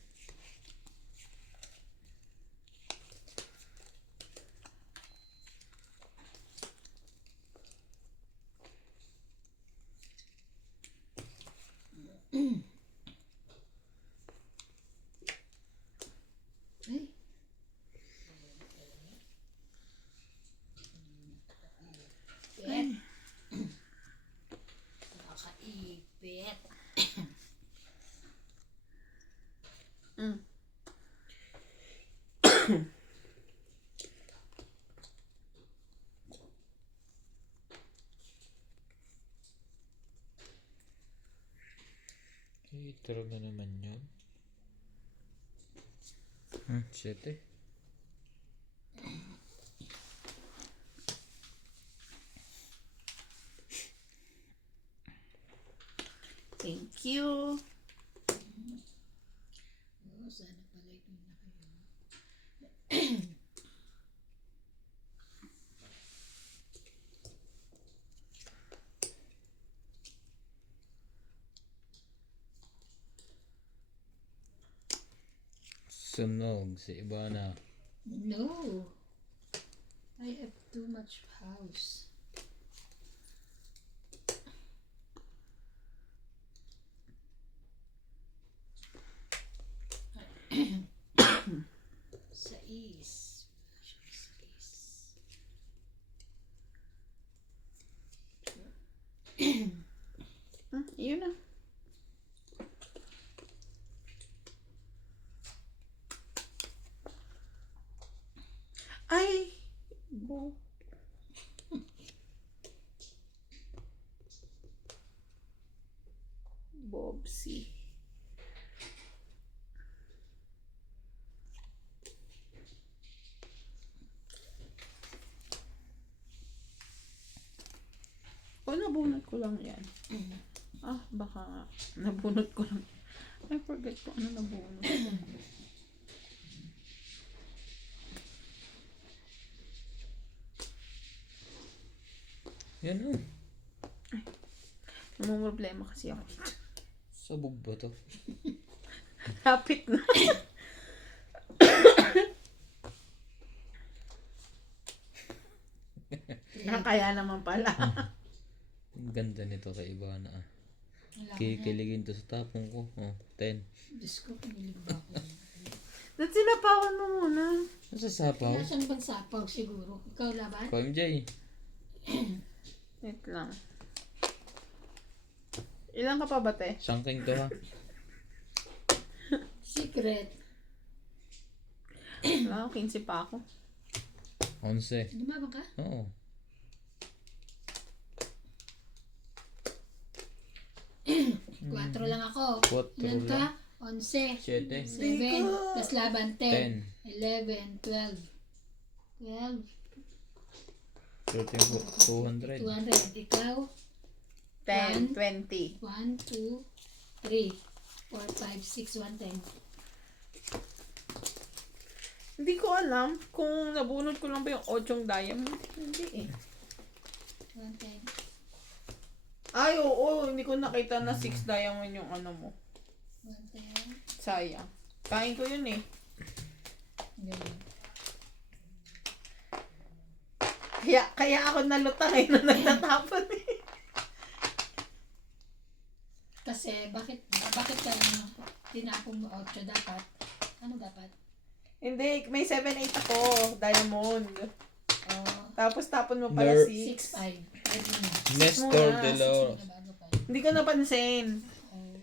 Ay. Pet. Nakakaipit. Heater na naman yun. 7. Thank you. Oh, sana pala ito na kayo. Sunog si Ibana. No. Ay, Too much house. Sais. Sais. Yun na. Ay! Bo. Bobsy. O, nabunot ko lang yan. Baka nga. Nabunot ko lang. I forget ko ano nabunot ko. Yan o. Namumroblema kasi ako dito. Sabog ba to? Lapit na. Kaya naman pala. Ang ganda nito kay Ivana ah. Wala ko na. Kikiligin to sa tapong ko. Oh, 10. Diyos ko, pinilig ba ako? Dahil sinapawan mo muna. Nasa sapaw? Nasaan bang sapaw siguro? Ikaw laban? Ko MJ. Wait lang. Ilan ka pa ba, te? Sangking to ha. Secret. Wala, 15 pa ako. 11. Lumabang ka? Oo. Quatro lang ako. Quatro Ilan ka? lang. 11. 7. 7. Plus laban 10. 10. 11. 12. 12. 200. 200. Ikaw? 10, 20. 1, 2, 3, 4, 5, 6, 110. Hindi ko alam kung nabunot ko lang ba yung 8 diamond. Hindi eh. 110. Ay, oo. Hindi ko nakita na 6 diamond yung ano mo. 110. Sayang. Kain ko yun eh. Ganun. Kaya ako nalutang eh na nagtatapon eh. Kasi bakit ka tinapong mo 8 dapat? Ano dapat? Hindi, may 7-8 ako. Diamond. Oh, Tapos tapon mo pala Ner- 6, 6. 5. Pwede na. Nestor Muna. de los Bago pa. Hindi ko napansin. Oh,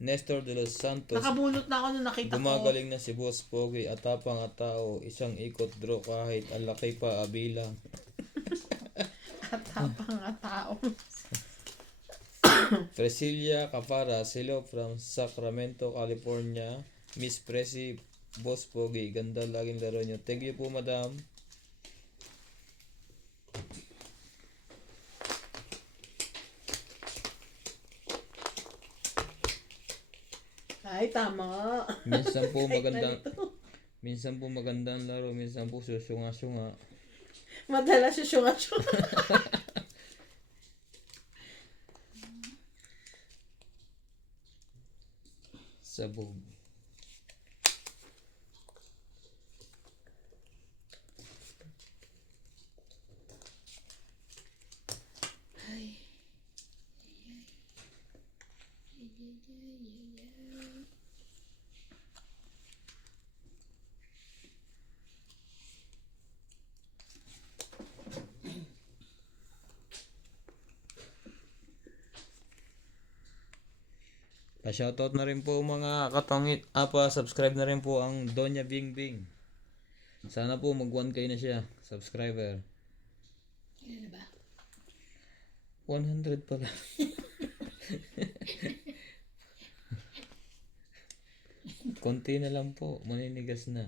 Nestor de los Santos. Nakabunot na ako nung nakita ko. Gumagaling na si Boss Pogi at tapang at tao. Isang ikot draw kahit ang laki pa abilang. At tapang nga tao. Presilia Capara, Silo from Sacramento, California. Miss Presi, Boss Pogi. Ganda laging laro nyo. Thank you po, madam. Ay, tama. Minsan po Kahit magandang nalito. minsan po magandang laro, minsan po susunga-sunga. Madalas yung syunga-syunga. Sabog. Pa-shoutout na rin po mga katongit. Subscribe na rin po ang Donya Bing Bing. Sana po mag 1K na siya. Subscriber. Kailan na ba? 100 pala. Konti na lang po. Maninigas na.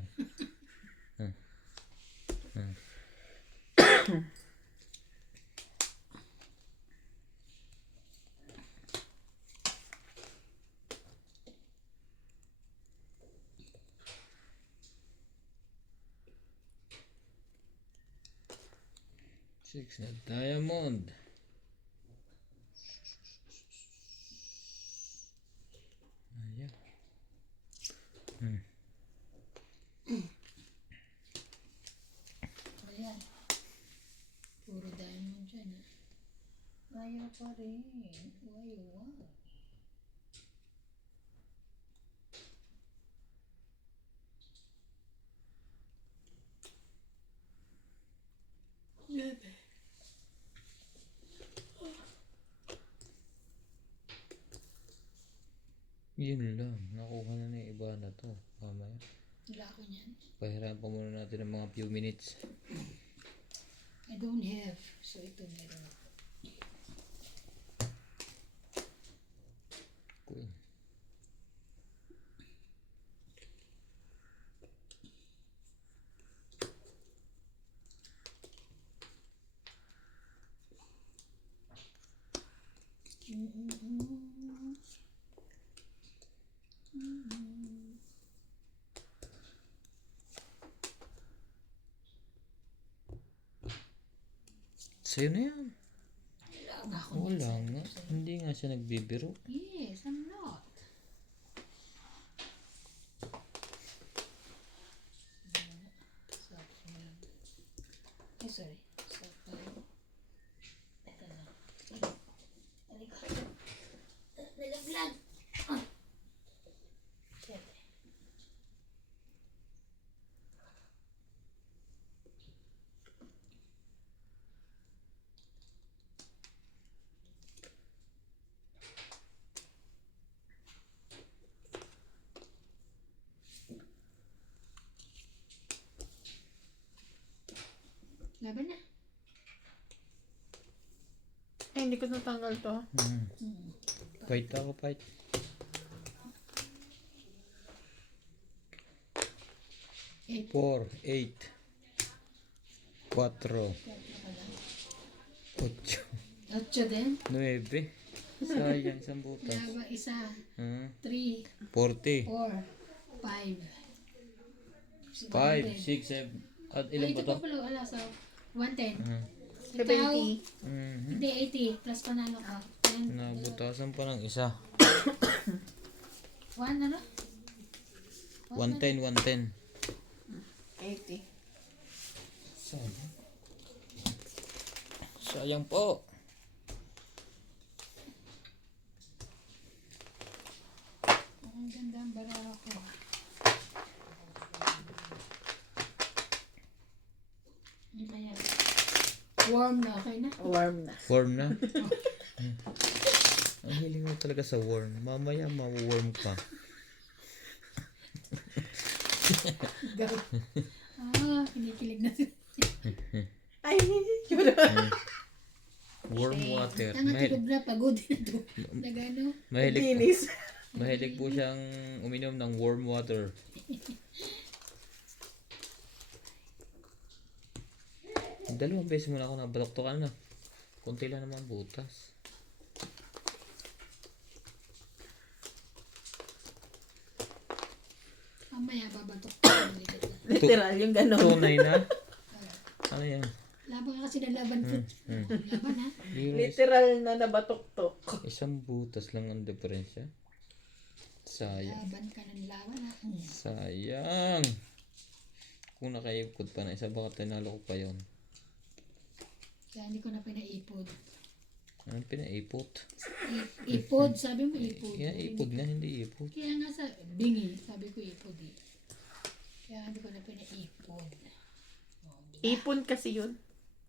Six na diamond. Ayan. Ayan. Ayan na. Ayaw pa rin. Ayaw. Yun lang. Nakuha na yung iba na to. Mamaya. Wala ko niyan. Pahirapan pa muna natin ng mga few minutes. I don't have. So ito meron ako. Cool. Sa'yo na yan. Wala nga ako Wala niyan. nga. Hindi nga siya nagbibiro. Yes, I'm not. Ay, sorry. Ito na. Halika. Nalaglag. Ah. Shit. Laban na. Ay, hindi ko natanggal to. Fight ako, fight. Eight. 4, 8, 4, 8, Ocho din. 9. Sayang, isang butas. Laba isa. 3, 40, 4, 5. 5, 6, 7. At ilan ba Ito to? pa pala. Wala sa 110. 70. Hindi, 80. Plus panalo ka. 10. Nabutasan pa ng isa. 1 ano? 110, 110. 80. Sayang. Sayang po. Ang ganda ang barako ko. Ayan. Warm na. Okay na. Warm na. Warm na. Ang hiling mo talaga sa warm. Mamaya ma-warm ka. Kinikilig na sila. Ay, yun. Warm water. Tanga tigod na. Pagod na to. Nagano. Mahilig po. Linis. Mahilig po siyang uminom ng warm water. Dalawang beses mo na ako nabaloktokan na. Kunti lang naman butas. Mamaya babatok. Literal yung gano'n. Tunay na. Ano yan? Laban ka kasi ng laban ko. Laban ha. Literal na nabatok-tok. Isang butas lang ang diferensya. Sayang. Laban ka ng laban ha. Sayang. Kung nakaikot pa na isa, baka tinalo ko pa yun. Kaya hindi ko na pinaipod. Anong pinaipot? Ipod, sabi mo ipod. Yan, ipod nga, hindi ipod. Kaya nga sa bingi, sabi ko ipod eh. Kaya hindi ko na pinaipod. Oh, diba? Ipon kasi yun.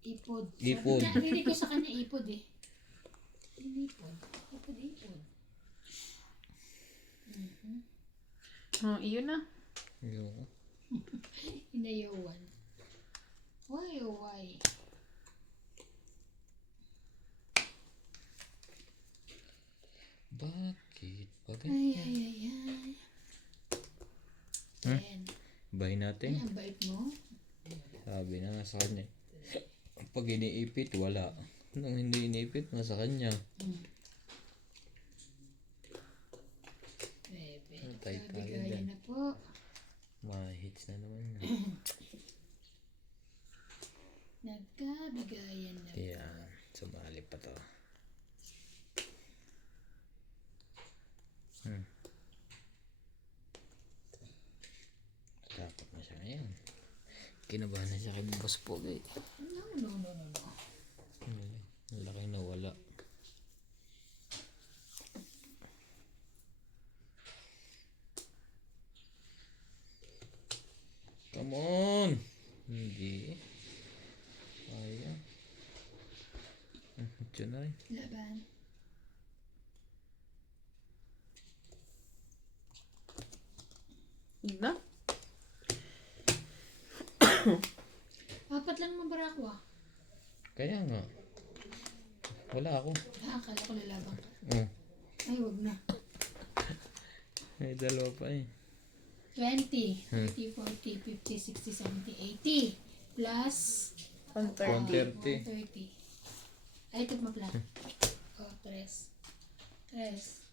Ipod. Ipod. Sabi niya, ko sa kanya ipod eh. Ipod. Ipod. Oh, iyon na. Yun. Inayawan. Why oh why? Bakit? Bakit? Ay. Ten. Bay Ay, natin. ang bait mo. Sabi na nga sa kanya. Pag iniipit, wala. Nung hindi iniipit, nasa kanya. Bebe. Tay tayo Sabigayan dyan. na po. Mahits na naman yun. Nagkabigayan na po. Kaya, sumali pa to. Dapat na siya ngayon. Kinabahan na siya kay Boss Pogi. No. Ano yun? Malaki na wala. Come on! Hindi. Ayan. Diyan na rin. Laban. Na? Apat lang naman barako ah. Kaya nga. Wala ako. Akala ko lalaban ka. Oh. Ay, wag na. May dalawa pa eh. 20, 30, 40, 50, 60, 70, 80. Plus 130. 130. 130. Ay, ito pa pala. Oh, 3. 3.